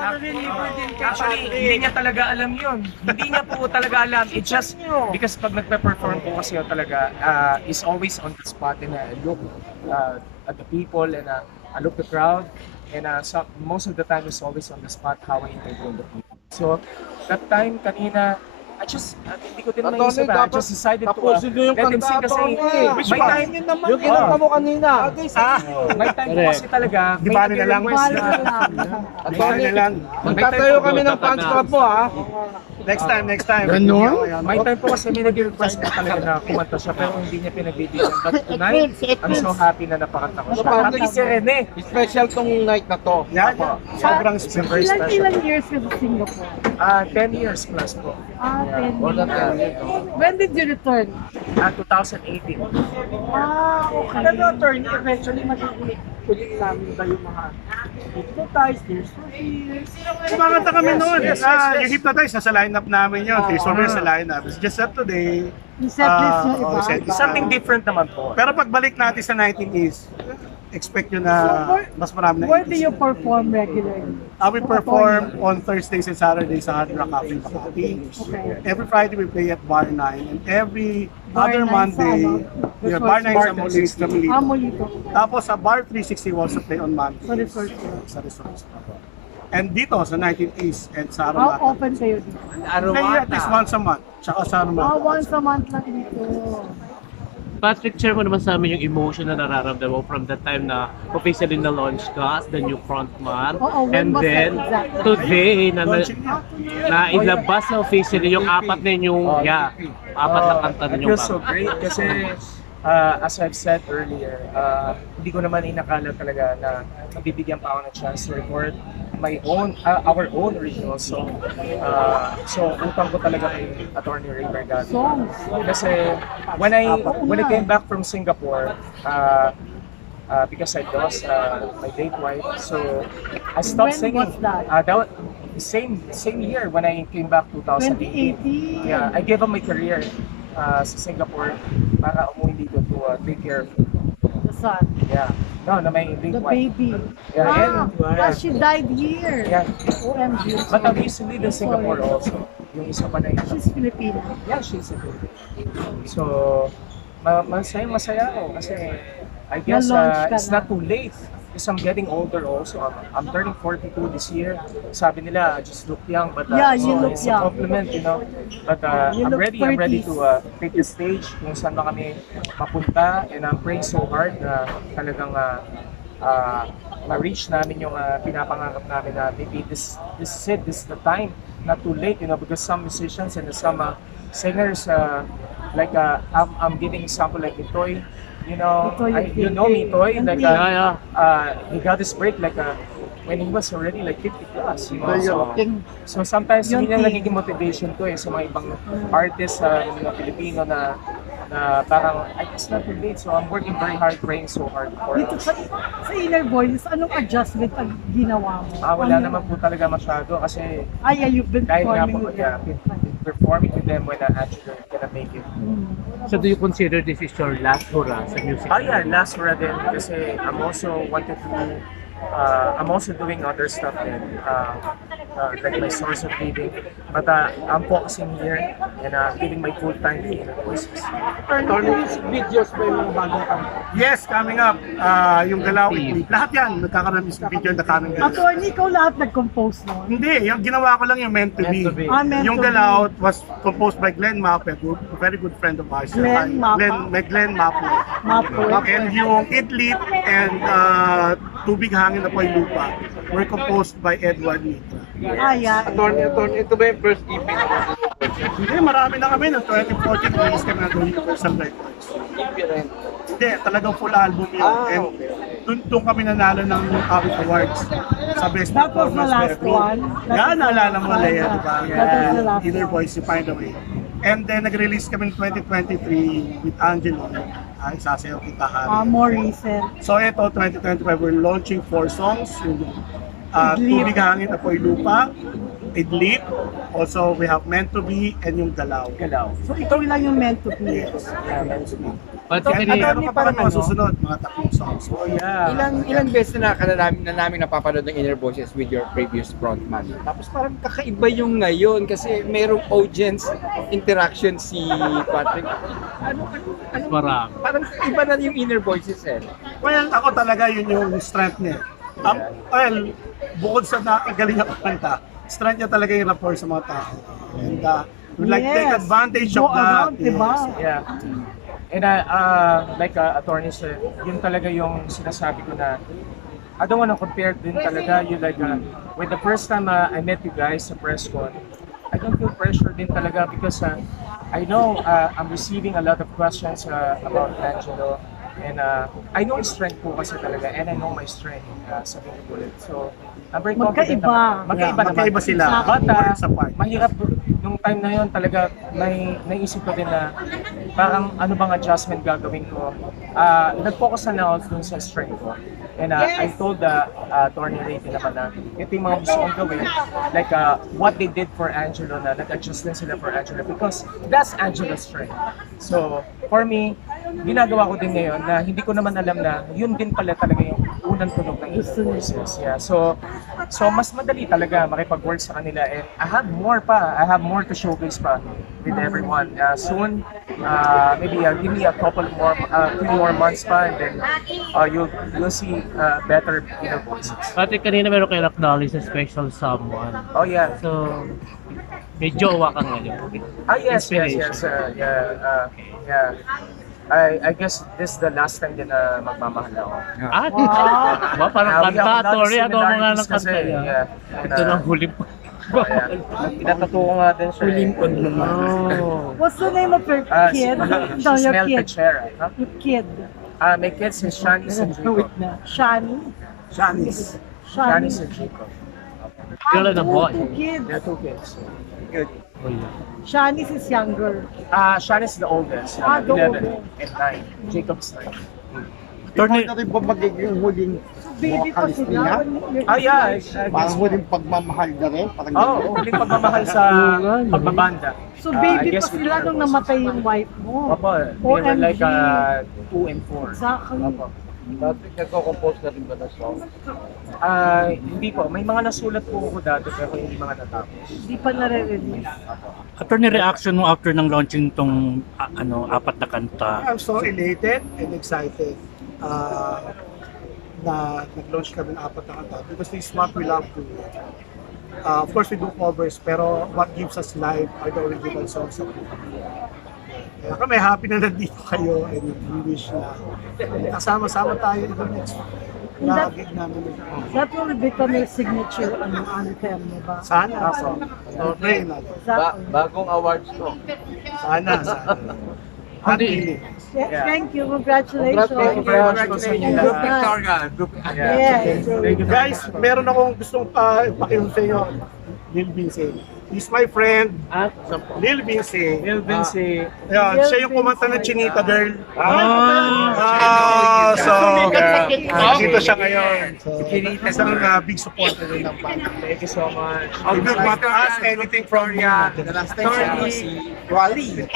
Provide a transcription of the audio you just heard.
Actually, hindi niya talaga alam yun. Hindi niya po talaga alam. It's just because pag nagpe-perform po kasi yun talaga, is always on the spot and look at the people and I look the crowd and most of the time is always on the spot how I interview the people. So that time kanina, hindi ko din maisip. I just decided to let him sing kasi may time yun naman. Yung kinanta mo kanina. May time po kasi talaga. Di ba nila lang? At na lang. Magtatayo kami ng fans club mo ha. Next time. Ganon? May time po kasi may nag-request na talaga na kumanta siya pero hindi niya pinagbibigyan. But tonight, I'm so happy na napakanta ko siya. Pati si Rene. Special tong night na to. Yan. Sobrang Very special. Ilang years ka sa Singapore? 10 years plus po. 10 More than years. When did you return? 2018. Okay. Pero attorney, eventually magiging ulit namin ba yung mga hypnotize, tears for fears? Kumakanta kami noon. Yung Hypnotize, nasa lineup namin yun. Tears for Fears sa lineup. It's just that today, Yung setlist yung iba. setlist Something namin. different naman po. Pero pagbalik natin sa 1980s, expect nyo na mas marami na Where do you perform regularly? We perform on Thursdays and Saturdays sa Hard Rock Cafe Makati. Okay. Every Friday we play at Bar 9 and every Bar other 9 Monday, sa ano? Bar 9 sa Resort. Molito. Molito. Tapos sa Bar 360 we also play on Monday. Sa resort. Sa resorts. And dito sa 1980s and sa How Aromata. often kayo dito? Play at least once a month. Tsaka sa Aromata. Once a month lang dito. Patrick, share mo naman sa amin yung emotion na nararamdaman mo from the time na officially na-launch ka as the new frontman. When And was then, that exactly? today, Launching na. na ilabas na officially yung apat na yung, apat na kanta na It yung feels so great kasi as I've said earlier, hindi ko naman inakala talaga na mabibigyan pa ako ng chance to record our own original song. So utang ko talaga kay Attorney Ray Vergado. Songs. Kasi when I came back from Singapore, because I lost my late wife, so I stopped When singing. was that? That was same year when I came back 2018. 2018. Yeah, I gave up my career sa Singapore para umuwi dito to take care of The son. na may late The wife. baby. Yeah, She died here. Yeah. OMG. But I used to live in Singapore also. Yung isa pa na yun. She's Filipino. Yeah, she's a Filipino. So, masaya ako kasi I guess Na-launch ka it's na. not too late. Because I'm getting older also. I'm turning 42 this year. Sabi nila, I just look young, but Yeah, you look it's young. a compliment, you know. But You I'm look ready to 30s. take the stage kung saan ba kami mapunta, and I'm praying so hard na talagang ma-reach namin yung pinapangarap namin na maybe this is it, this is the time, not too late, you know, because some musicians and some singers like I'm giving example like Itoy, you know, Itoy, you know me, Itoy, like Yeah. he got this break like when he was already like 50 plus, you know. Yung- So sometimes Yung hindi na thing. nagiging motivation to sa mga ibang artists na Pilipino na parang I guess not too late. So I'm working very hard, praying so hard for Dito sa Inner Voice, anong adjustment ang ginawa mo? wala naman po talaga masyado kasi You've been dahil nga performing po with them. been performing with them when I actually gonna make it. So do you consider this is your last hurrah sa music? Yeah, last hurrah din kasi I'm also doing other stuff din. Like my source of living. But I'm focusing here and giving my full time to Inner Voices. Attorney, music videos pa yung mga bagong kanta. Yes, coming up. Yung Galaw Clip. Lahat yan. Magkakaroon ng music video na coming up. Attorney, ikaw lahat nag-compose nun? Hindi, yung ginawa ko lang yung Meant to Be. Meant Yung to Galaw was composed by Glenn Mape, a very good friend of ours. Glenn Mape? Glenn Mape. Mapo. And yung Idlit and Tubig Hangin na Po'y Lupa were composed by Edward Mitra. Yeah. Attorney, ito ba yung first EP na Hindi, marami na kami. Noong 2014, release kami ng Universal Records. EP rin? Hindi, talagang full album yun. And doon kami nanalo ng AWIT Awards sa Best That was the Performance last by a Group. one? Yan, naalala mo, Leia, di ba? That was the last Inner one. Voice, You Find a Way. And then, nag-release kami ng 2023 with Angelo. Isasayaw Kita Hari. More recent. So ito, 2025, we're launching 4 songs. Yung Tubig, Hangin, Apoy, Lupa, Idlip, also we have Meant to Be, and yung Galaw. Galaw. So ikaw lang yung meant to be. Yes. Yeah, meant to be. But And really, meron ka pa rin mga susunod, mga tatlong songs. Oh yeah. Ilang beses na namin napapanood ng Inner Voices with your previous frontman. Tapos parang kakaiba yung ngayon kasi merong audience interaction si Patrick. Ano, marami. parang iba na yung Inner Voices eh. Well, ako talaga yun yung strength niya. Well, bukod sa nakagaling na kanta, strength niya talaga yung rapport sa mga tao. And we like take Yes. advantage Go of that. around, diba? Yeah. And like attorney said, yun talaga yung sinasabi ko na I don't want to compare din talaga you like with the first time I met you guys sa press con, I don't feel pressure din talaga because I know I'm receiving a lot of questions about Angelo and I know his strength po kasi talaga and I know my strength sa Bullet. So I'm very confident Magkaiba. naman. Magkaiba naman. Magkaiba sila. But Part sa part. mahirap nung time na yon talaga may naisip ko din na parang ano bang adjustment gagawin ko. Nag-focus na ako dun sa strength ko. And I told the attorney Rayty naman na ito yung mga gusto kong gawin. Like what they did for Angelo na nag-adjust din sila for Angelo because that's Angelo's strength. So for me, ginagawa ko din ngayon na hindi ko naman alam na yun din pala talaga yung unang tunog ng Inner Voices. Yeah. So mas madali talaga makipag-work sa kanila and I have more to showcase pa with everyone. Soon, maybe give me a couple more, 3 more months pa and then you'll see better Inner Voices. Patrick, kanina meron kayo acknowledge sa special someone. Oh yeah. So, may jowa ka ngayon. Yes. Inspiration. Yeah. I guess this is the last time din na magmamahal ako. Wow, parang We have a kanta, lot of Tori. Ano mga similarities ng kanta kasi, niya? yeah. And, Ito lang huling pa. Pinatato ko nga din siya. Huling Oh. What's the name of your kid? No, She's your Mel kid. Teixeira. Huh? Your kid. My kids is Shanice and Jacob. Shani. Shanice. Shanice and Jacob. Girl and a boy. Two kids. They're 2 kids. Oh, yeah. Shanice is younger. Shanice is the oldest, The 11 oldest. and 9. Jacob's 9. Attorney, Ito rin ba magiging huling So baby pa vocalist sila. niya? Yeah. Parang huling pagmamahal na rin? Parang Oo, huling pagmamahal sa pagbabanda. So I baby pa guess with sila Inner nung Voices. namatay yung wife mo. Opo, they were OMG. like 2 and 4. Exactly. Opo. Patrick, nagko-compose na rin ba na song? Hindi po, may mga nasulat po ako dati pero hindi mga natapos. Hindi pa nare-release. attorney reaction mo after ng launching tong apat na kanta. I'm so elated and excited na nag-launch kami ng apat na kanta because this is what we love to do. Of course, we do covers, pero what gives us life are the original songs that we do. Kaya kami happy na nandito kayo and we wish na kasama-sama tayo in the next gig namin. That will become your signature anthem, di ba? Sana. So pray natin. Exactly. Bagong awards to. Sana. Happy. Thank you. Congratulations. Thank you very much po sa inyo lahat. Yes. Thank you very Guys, much. meron akong gustong ipakita sa inyo. Lil Vince. He's my friend. Lil Vince. Lil Vince. Ayun, siya yung kumanta ng Chinita Girl. So, dito siya ngayon. So, isang big supporter rin ng band. Thank you so much. I'll ask anything from you. The last time siya si Wally.